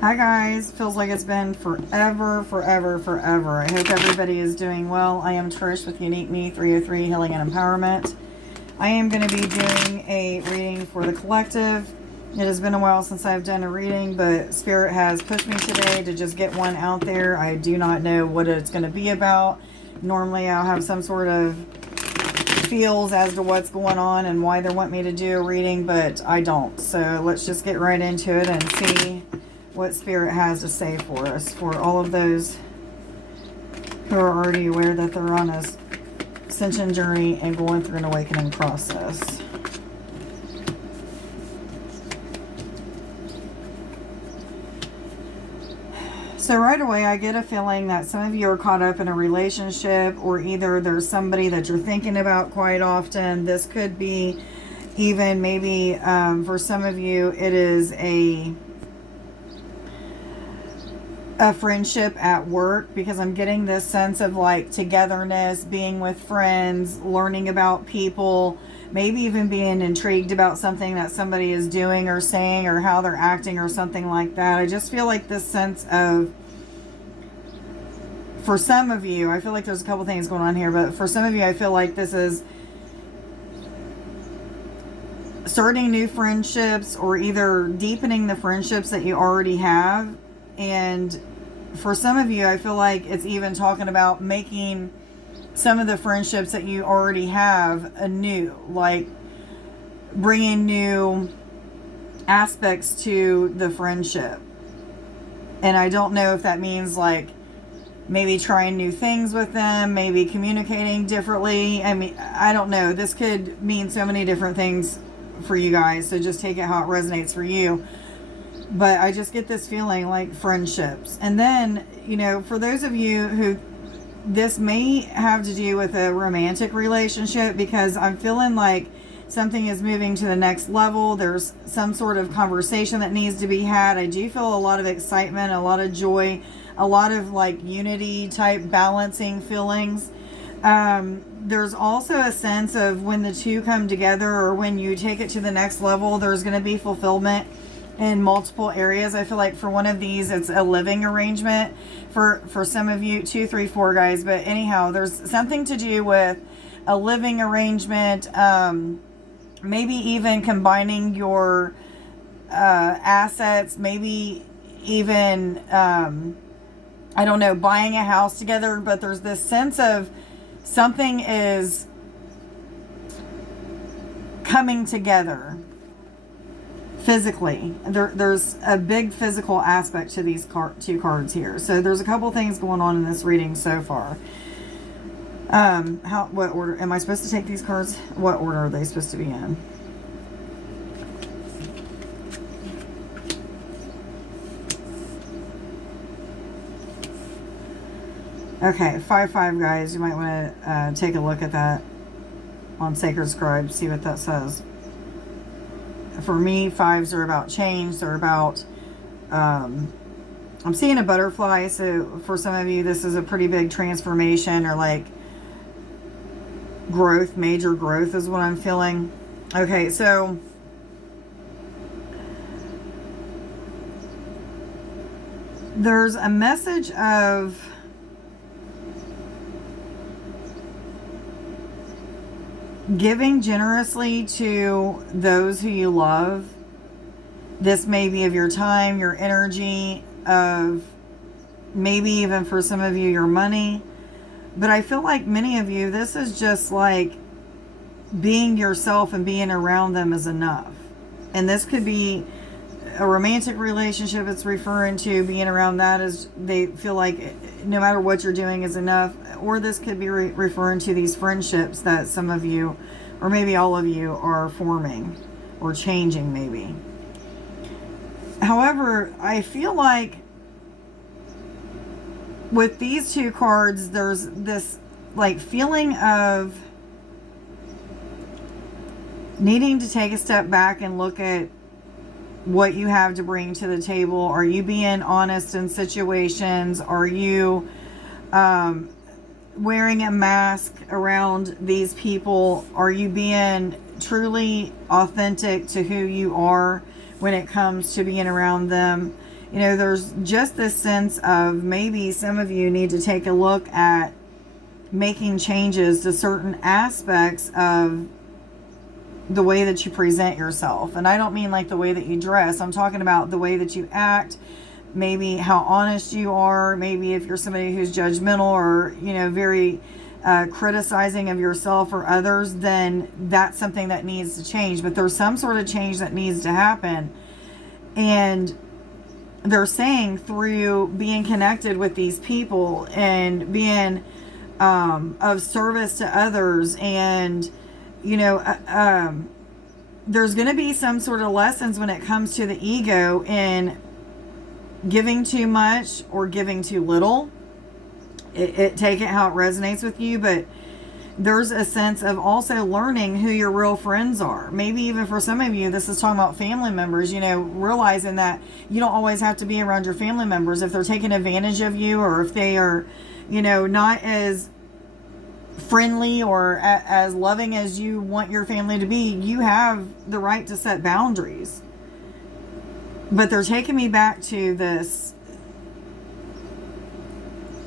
Hi guys, feels like it's been forever. I hope everybody is doing well. I am Trish with Unique Me 303 Healing and Empowerment. I am going to be doing a reading for the collective. It has been a while since I've done a reading, but Spirit has pushed me today to just get one out there. I do not know what it's going to be about. Normally I'll have some sort of feels as to what's going on and why they want me to do a reading, but I don't. So let's just get right into it and see what Spirit has to say for us, for all of those who are already aware that they're on a ascension journey and going through an awakening process. So right away, I get a feeling that some of you are caught up in a relationship, or either there's somebody that you're thinking about quite often. This could be even maybe for some of you, it is a friendship at work, because I'm getting this sense of like togetherness, being with friends, learning about people, maybe even being intrigued about something that somebody is doing or saying or how they're acting or something like that. I just feel like this sense of, for some of you, I feel like there's a couple things going on here, but for some of you, I feel like this is starting new friendships or either deepening the friendships that you already have. And for some of you, I feel like it's even talking about making some of the friendships that you already have anew, like bringing new aspects to the friendship. And I don't know if that means like maybe trying new things with them, maybe communicating differently. I mean, I don't know. This could mean so many different things for you guys. So just take it how it resonates for you. But I just get this feeling like friendships. And then, you know, for those of you who this may have to do with a romantic relationship, because I'm feeling like something is moving to the next level. There's some sort of conversation that needs to be had. I do feel a lot of excitement, a lot of joy, a lot of like unity type balancing feelings. There's also a sense of when the two come together, or when you take it to the next level, there's going to be fulfillment in multiple areas. I feel like for one of these, it's a living arrangement. For some of you, 2, 3, 4 guys. But anyhow, there's something to do with a living arrangement. Maybe even combining your assets. Maybe even, I don't know, buying a house together. But there's this sense of something is coming together. Physically, there's a big physical aspect to these two cards here. So there's a couple things going on in this reading so far. What order am I supposed to take these cards? What order are they supposed to be in? Okay, 5-5 guys. You might want to take a look at that on Sacred Scribe, see what that says. For me, 5s are about change. They're about, I'm seeing a butterfly. So for some of you, this is a pretty big transformation, or like growth, major growth is what I'm feeling. Okay, so there's a message of giving generously to those who you love. This may be of your time, your energy, of maybe even for some of you, your money. But I feel like many of you, this is just like being yourself and being around them is enough. And this could be a romantic relationship it's referring to. Being around that is, they feel like no matter what you're doing is enough. Or this could be referring to these friendships that some of you, or maybe all of you, are forming or changing maybe. However, I feel like with these two cards, there's this like feeling of needing to take a step back and look at what you have to bring to the table. Are you being honest in situations? Are you wearing a mask around these people? Are you being truly authentic to who you are when it comes to being around them? there's just this sense of maybe some of you need to take a look at making changes to certain aspects of the way that you present yourself. And I don't mean like the way that you dress. I'm talking about the way that you act, maybe how honest you are, maybe if you're somebody who's judgmental or, very criticizing of yourself or others, then that's something that needs to change. But there's some sort of change that needs to happen. And they're saying through being connected with these people and being of service to others, and there's going to be some sort of lessons when it comes to the ego in giving too much or giving too little. Take it how it resonates with you, but there's a sense of also learning who your real friends are. Maybe even for some of you, this is talking about family members, realizing that you don't always have to be around your family members. If they're taking advantage of you, or if they are, not as friendly or as loving as you want your family to be, you have the right to set boundaries. But they're taking me back to this.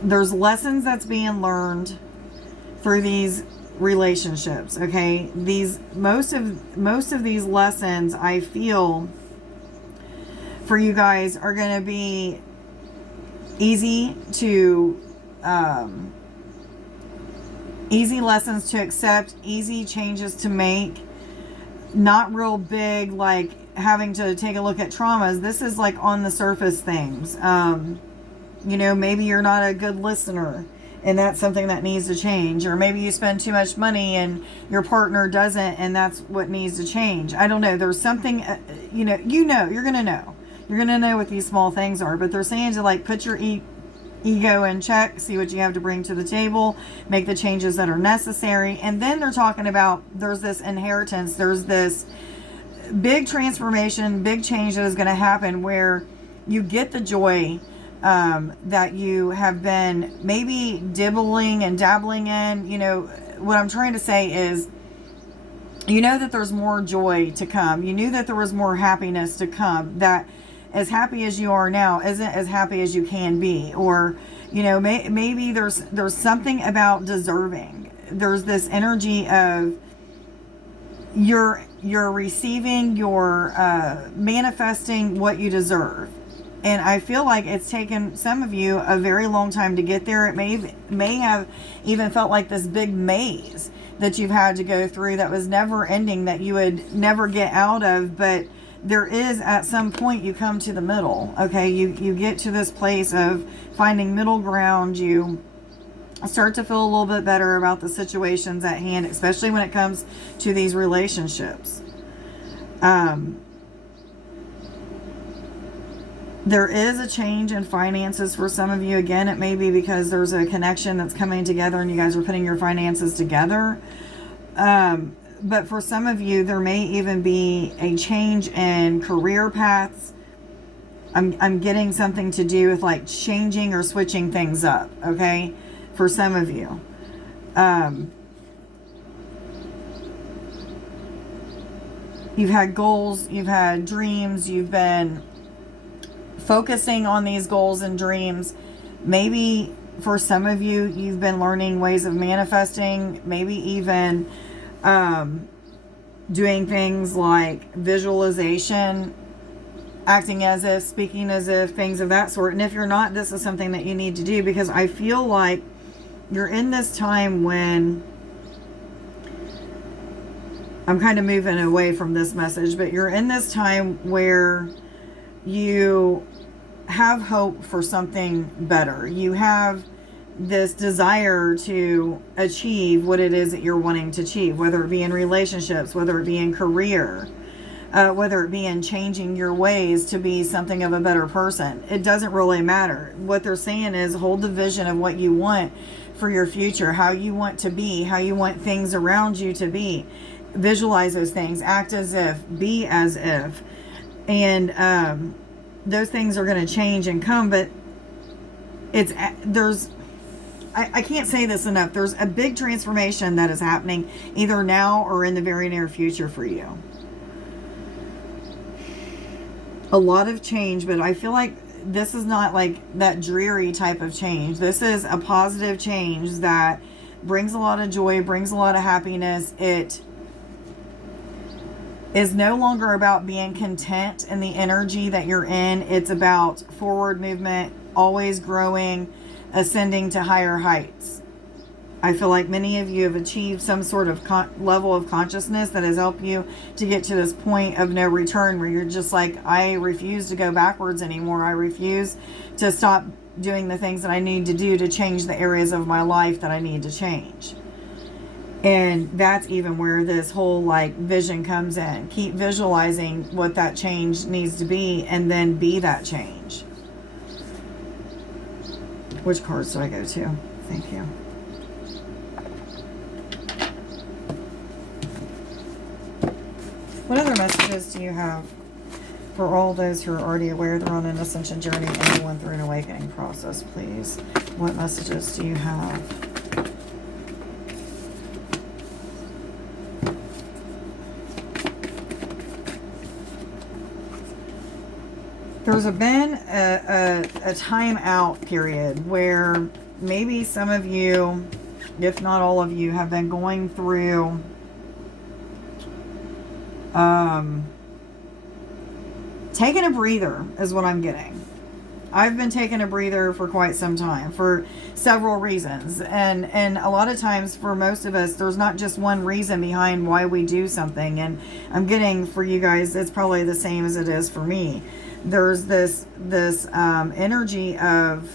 There's lessons that's being learned through these relationships, okay? Most of these lessons, I feel, for you guys are going to be easy lessons to accept, easy changes to make, not real big, like having to take a look at traumas. This is like on the surface things. Maybe you're not a good listener, and that's something that needs to change. Or maybe you spend too much money and your partner doesn't, and that's what needs to change. I don't know. There's something, you're going to know. You're going to know what these small things are. But they're saying to like put your ego in check, see what you have to bring to the table, make the changes that are necessary. And then they're talking about there's this inheritance, there's this big transformation, big change that is going to happen where you get the joy that you have been maybe dibbling and dabbling in. What I'm trying to say is, that there's more joy to come. You knew that there was more happiness to come, that as happy as you are now isn't as happy as you can be. Or, maybe there's something about deserving. There's this energy of you're receiving, you're manifesting what you deserve. And I feel like it's taken some of you a very long time to get there. It may have even felt like this big maze that you've had to go through that was never ending, that you would never get out of. But there is, at some point, you come to the middle. Okay, you get to this place of finding middle ground. You start to feel a little bit better about the situations at hand, especially when it comes to these relationships. There is a change in finances for some of you. Again, it may be because there's a connection that's coming together and you guys are putting your finances together. But for some of you, there may even be a change in career paths. I'm getting something to do with like changing or switching things up, okay? For some of you. You've had goals, you've had dreams, you've been focusing on these goals and dreams. Maybe for some of you, you've been learning ways of manifesting, maybe even doing things like visualization, acting as if, speaking as if, things of that sort. And if you're not, this is something that you need to do, because I feel like you're in this time when, I'm kind of moving away from this message, but you're in this time where you have hope for something better. You have this desire to achieve what it is that you're wanting to achieve, whether it be in relationships, whether it be in career, whether it be in changing your ways to be something of a better person. It doesn't really matter. What they're saying is hold the vision of what you want for your future, how you want to be, how you want things around you to be. Visualize those things, act as if, be as if. And those things are going to change and come, but I can't say this enough. There's a big transformation that is happening either now or in the very near future for you. A lot of change, but I feel like this is not like that dreary type of change. This is a positive change that brings a lot of joy, brings a lot of happiness. It is no longer about being content in the energy that you're in. It's about forward movement, always growing, ascending to higher heights. I feel like many of you have achieved some sort of level of consciousness that has helped you to get to this point of no return, where you're just like, I refuse to go backwards anymore. I refuse to stop doing the things that I need to do to change the areas of my life that I need to change. And that's even where this whole like vision comes in. Keep visualizing what that change needs to be, and then be that change. Which cards do I go to? Thank you. What other messages do you have for all those who are already aware they're on an ascension journey and going through an awakening process, please? What messages do you have? There's been a time out period where maybe some of you, if not all of you, have been going through taking a breather is what I'm getting. I've been taking a breather for quite some time for several reasons. And a lot of times for most of us, there's not just one reason behind why we do something. And I'm getting, for you guys, it's probably the same as it is for me. There's this energy of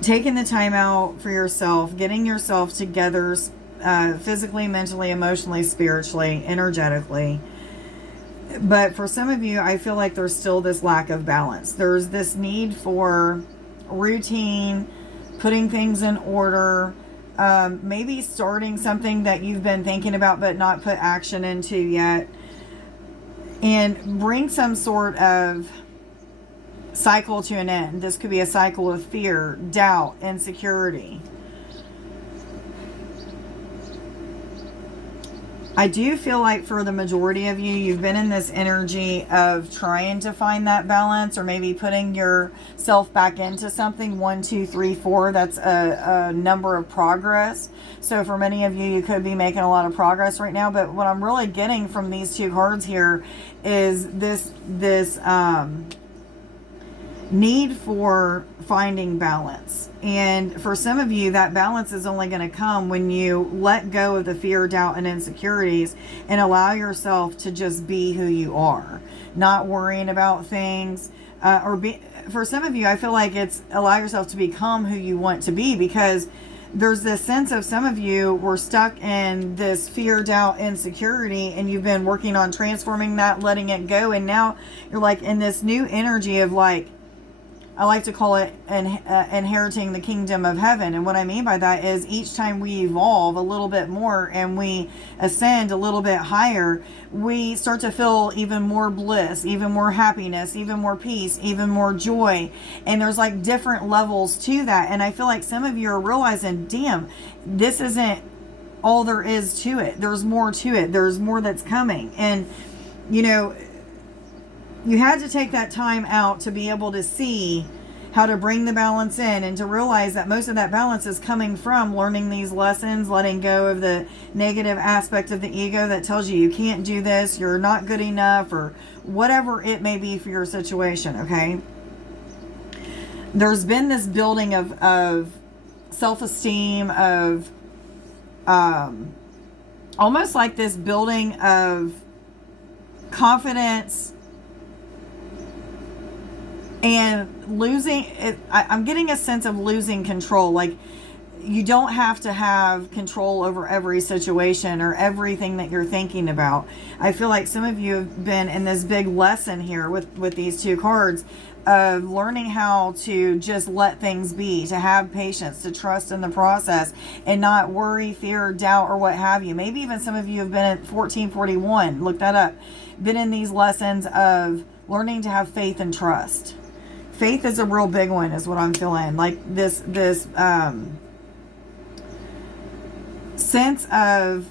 taking the time out for yourself, getting yourself together, physically, mentally, emotionally, spiritually, energetically. But for some of you, I feel like there's still this lack of balance. There's this need for routine, putting things in order, maybe starting something that you've been thinking about but not put action into yet, and bring some sort of cycle to an end. This could be a cycle of fear, doubt, insecurity. I do feel like for the majority of you, you've been in this energy of trying to find that balance, or maybe putting yourself back into something. 1, 2, 3, 4. That's a number of progress. So for many of you, you could be making a lot of progress right now. But what I'm really getting from these two cards here is this need for finding balance. And for some of you, that balance is only going to come when you let go of the fear, doubt, and insecurities and allow yourself to just be who you are, not worrying about things. For some of you, I feel like it's allow yourself to become who you want to be, because there's this sense of some of you were stuck in this fear, doubt, insecurity, and you've been working on transforming that, letting it go. And now you're like in this new energy of like, I like to call it inheriting the kingdom of heaven. And what I mean by that is each time we evolve a little bit more and we ascend a little bit higher, we start to feel even more bliss, even more happiness, even more peace, even more joy. And there's like different levels to that. And I feel like some of you are realizing, damn, this isn't all there is to it. There's more to it. There's more that's coming. And, you know, you had to take that time out to be able to see how to bring the balance in, and to realize that most of that balance is coming from learning these lessons, letting go of the negative aspect of the ego that tells you you can't do this, you're not good enough, or whatever it may be for your situation, okay? There's been this building of self-esteem, of almost like this building of confidence, and losing it. I'm getting a sense of losing control. Like, you don't have to have control over every situation or everything that you're thinking about. I feel like some of you have been in this big lesson here with these two cards of learning how to just let things be, to have patience, to trust in the process, and not worry, fear, doubt, or what have you. Maybe even some of you have been at 1441, look that up, been in these lessons of learning to have faith and trust. Faith is a real big one, is what I'm feeling. Like this sense of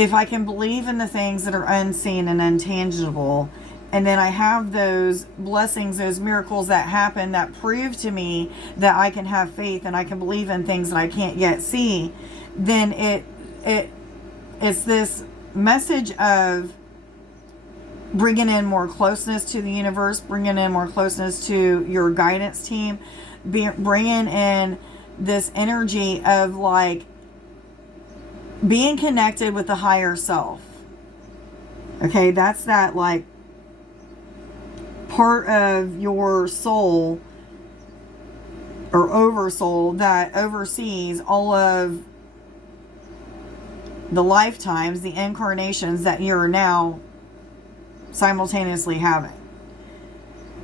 if I can believe in the things that are unseen and intangible, and then I have those blessings, those miracles that happen that prove to me that I can have faith and I can believe in things that I can't yet see, then it's this message of bringing in more closeness to the universe, bringing in more closeness to your guidance team, bringing in this energy of like being connected with the higher self. Okay, that's that like part of your soul or oversoul that oversees all of the lifetimes, the incarnations that you're now simultaneously having.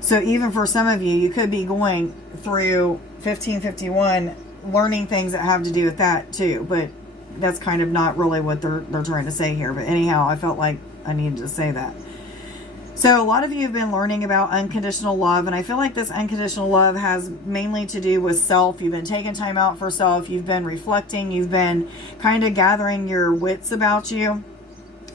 So even for some of you, you could be going through 1551, learning things that have to do with that too, but that's kind of not really what they're trying to say here. But anyhow, I felt like I needed to say that. So a lot of you have been learning about unconditional love, and I feel like this unconditional love has mainly to do with self. You've been taking time out for self. You've been reflecting. You've been kind of gathering your wits about you.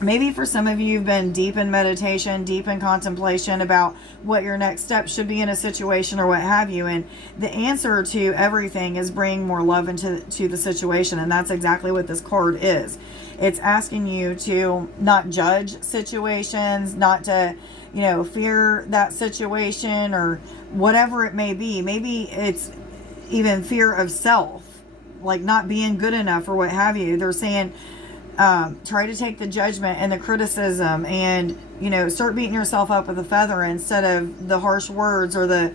Maybe for some of you, you've been deep in meditation, deep in contemplation about what your next step should be in a situation or what have you. And the answer to everything is bringing more love into the situation. And that's exactly what this card is. It's asking you to not judge situations, not to, fear that situation or whatever it may be. Maybe it's even fear of self, like not being good enough or what have you. They're saying, try to take the judgment and the criticism and, start beating yourself up with a feather instead of the harsh words or the,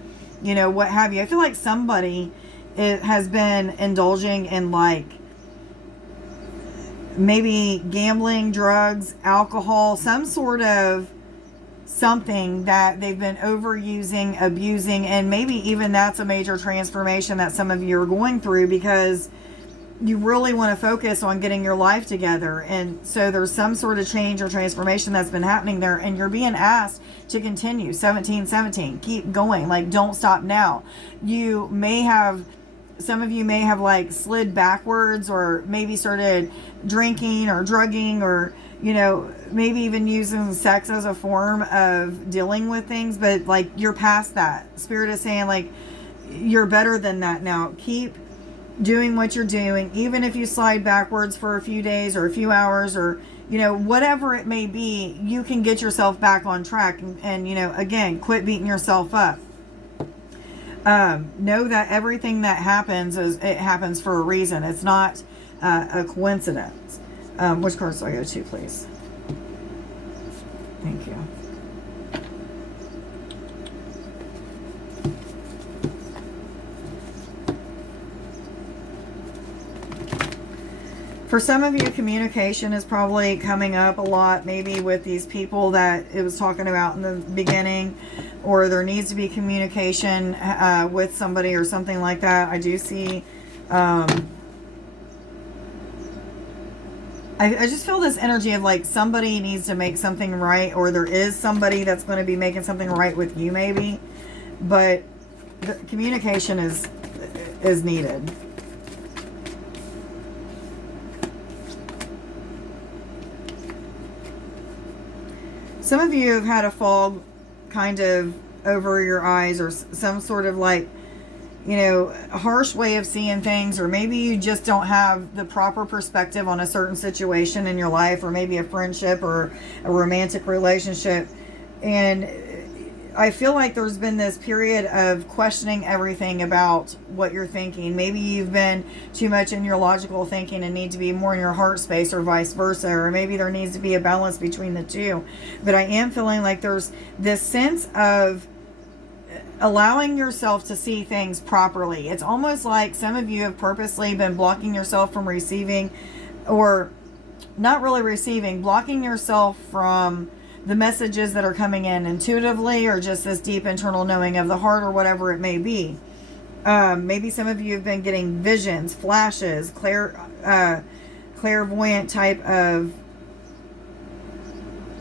what have you. I feel like somebody has been indulging in like maybe gambling, drugs, alcohol, some sort of something that they've been overusing, abusing, and maybe even that's a major transformation that some of you are going through because you really want to focus on getting your life together. And so there's some sort of change or transformation that's been happening there, and you're being asked to continue. 1717, keep going, like don't stop now. Some of you may have like slid backwards or maybe started drinking or drugging or, maybe even using sex as a form of dealing with things, but like you're past that. Spirit is saying like you're better than that now. Keep doing what you're doing, even if you slide backwards for a few days or a few hours or, whatever it may be, you can get yourself back on track and again, quit beating yourself up. Know that everything that happens it happens for a reason. It's not a coincidence. Which cards do I go to, please? Thank you. For some of you, communication is probably coming up a lot, maybe with these people that it was talking about in the beginning, or there needs to be communication with somebody or something like that. I do see, I just feel this energy of like somebody needs to make something right, or there is somebody that's going to be making something right with you maybe, but the communication is needed. Some of you have had a fog kind of over your eyes or some sort of like, harsh way of seeing things, or maybe you just don't have the proper perspective on a certain situation in your life, or maybe a friendship or a romantic relationship. And I feel like there's been this period of questioning everything about what you're thinking. Maybe you've been too much in your logical thinking and need to be more in your heart space, or vice versa. Or maybe there needs to be a balance between the two. But I am feeling like there's this sense of allowing yourself to see things properly. It's almost like some of you have purposely been blocking yourself from receiving, or not really receiving, blocking yourself from the messages that are coming in intuitively, or just this deep internal knowing of the heart, or whatever it may be. Maybe some of you have been getting visions, flashes, clairvoyant type of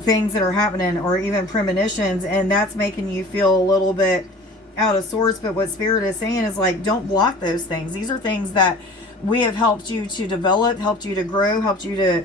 things that are happening, or even premonitions, and that's making you feel a little bit out of sorts. But what Spirit is saying is like, don't block those things. These are things that we have helped you to develop, helped you to grow, helped you to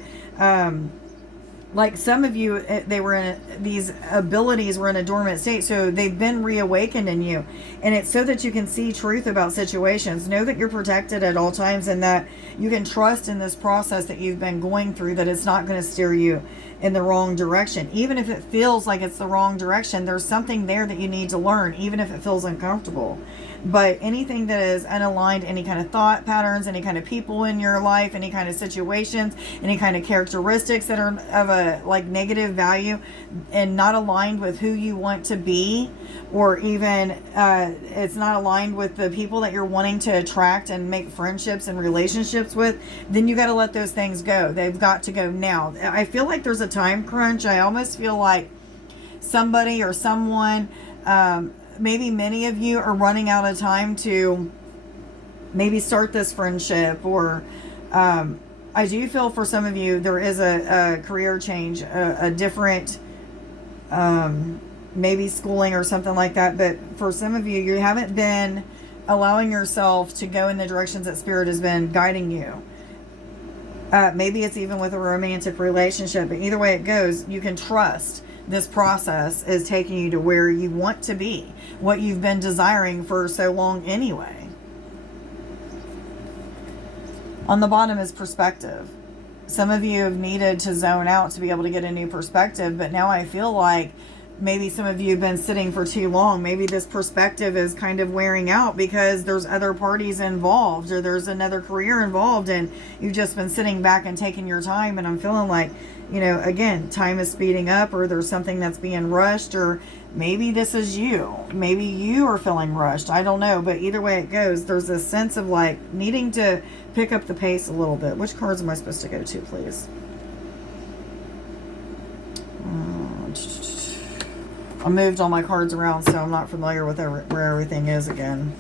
like some of you, they were in these abilities were in a dormant state, so they've been reawakened in you, and it's so that you can see truth about situations. Know that you're protected at all times, and that you can trust in this process that you've been going through, that it's not going to steer you in the wrong direction. Even if it feels like it's the wrong direction, there's something there that you need to learn, even if it feels uncomfortable. But anything that is unaligned, any kind of thought patterns, any kind of people in your life, any kind of situations, any kind of characteristics that are of a like negative value and not aligned with who you want to be, or even it's not aligned with the people that you're wanting to attract and make friendships and relationships with, then you got to let those things go. They've got to go now. I feel like there's a time crunch. I almost feel like somebody or someone, maybe many of you are running out of time to maybe start this friendship, or I do feel for some of you there is a career change, a different maybe schooling or something like that. But for some of you, you haven't been allowing yourself to go in the directions that Spirit has been guiding you. Maybe it's even with a romantic relationship, but either way it goes, you can trust this process is taking you to where you want to be, what you've been desiring for so long anyway. On the bottom is perspective. Some of you have needed to zone out to be able to get a new perspective, but now I feel like maybe some of you have been sitting for too long. Maybe this perspective is kind of wearing out because there's other parties involved, or there's another career involved, and you've just been sitting back and taking your time. And I'm feeling like, again, time is speeding up, or there's something that's being rushed, or maybe this is you. Maybe you are feeling rushed. I don't know. But either way it goes, there's a sense of like needing to pick up the pace a little bit. Which cards am I supposed to go to, please? I moved all my cards around, so I'm not familiar with where everything is again.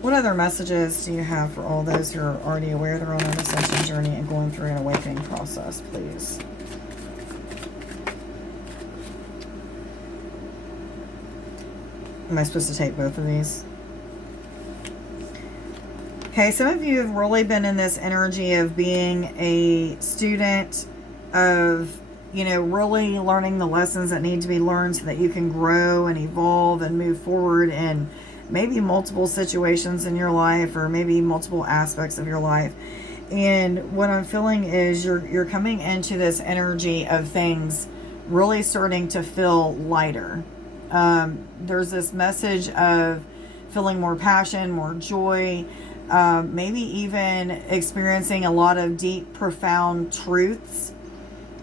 What other messages do you have for all those who are already aware they're on an ascension journey and going through an awakening process, please? Am I supposed to take both of these? Okay, some of you have really been in this energy of being a student, of really learning the lessons that need to be learned so that you can grow and evolve and move forward in maybe multiple situations in your life, or maybe multiple aspects of your life. And what I'm feeling is you're coming into this energy of things really starting to feel lighter. There's this message of feeling more passion, more joy, maybe even experiencing a lot of deep, profound truths.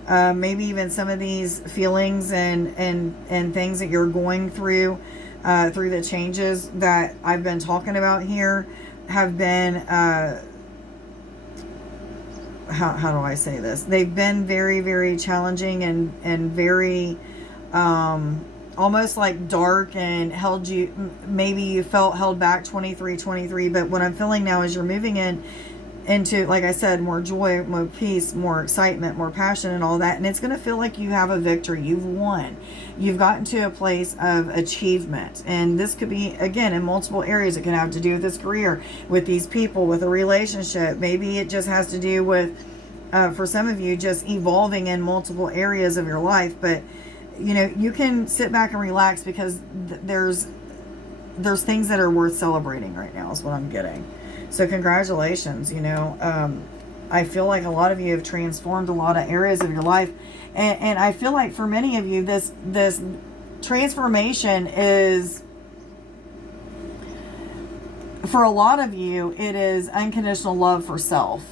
Maybe even some of these feelings and things that you're going through the changes that I've been talking about here have been, how do I say this? They've been very, very challenging and very, almost like dark, and held you, maybe you felt held back 23. But what I'm feeling now is you're moving into, like I said, more joy, more peace, more excitement, more passion, and all that. And it's going to feel like you have a victory. You've won. You've gotten to a place of achievement. And this could be, again, in multiple areas. It can have to do with this career, with these people, with a relationship. Maybe it just has to do with, for some of you, just evolving in multiple areas of your life. But, you can sit back and relax, because there's things that are worth celebrating right now is what I'm getting. So congratulations. I feel like a lot of you have transformed a lot of areas of your life, and I feel like for many of you this transformation is, for a lot of you, it is unconditional love for self.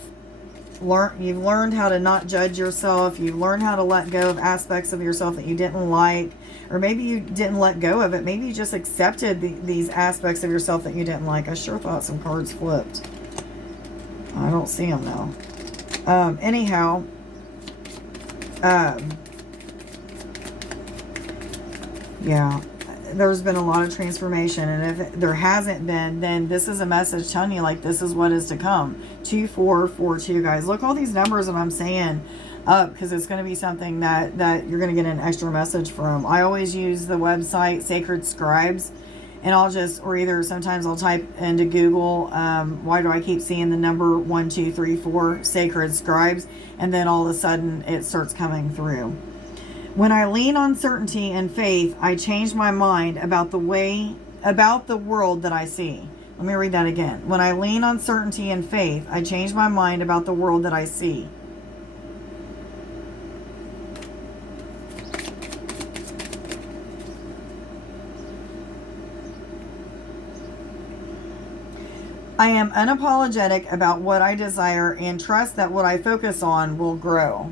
You've learned how to not judge yourself. You've learned how to let go of aspects of yourself that you didn't like, or maybe you didn't let go of it. Maybe you just accepted these aspects of yourself that you didn't like. I sure thought some cards flipped. I don't see them though. Anyhow, yeah, there's been a lot of transformation, and if there hasn't been, then this is a message telling you, like, this is what is to come. 2442, guys. Look all these numbers that I'm saying up, because it's going to be something that you're going to get an extra message from. I always use the website Sacred Scribes, And I'll just, or either sometimes I'll type into Google, why do I keep seeing the number 1, 2, 3, 4 sacred scribes? And then all of a sudden it starts coming through. When I lean on certainty and faith, I change my mind about the world that I see. Let me read that again. When I lean on certainty and faith, I change my mind about the world that I see. I am unapologetic about what I desire and trust that what I focus on will grow.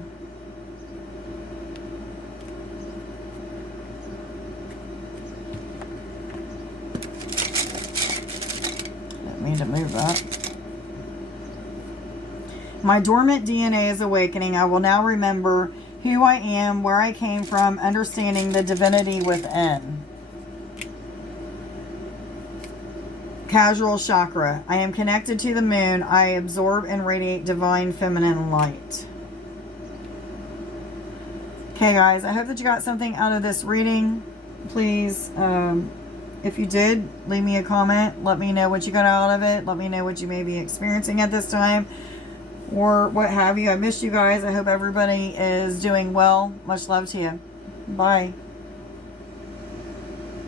Didn't mean to move that. My dormant DNA is awakening. I will now remember who I am, where I came from, understanding the divinity within. Casual chakra. I am connected to the moon. I absorb and radiate divine feminine light. Okay, guys, I hope that you got something out of this reading. Please, if you did, leave me a comment. Let me know what you got out of it. Let me know what you may be experiencing at this time, or what have you. I missed you guys. I hope everybody is doing well. Much love to you. Bye.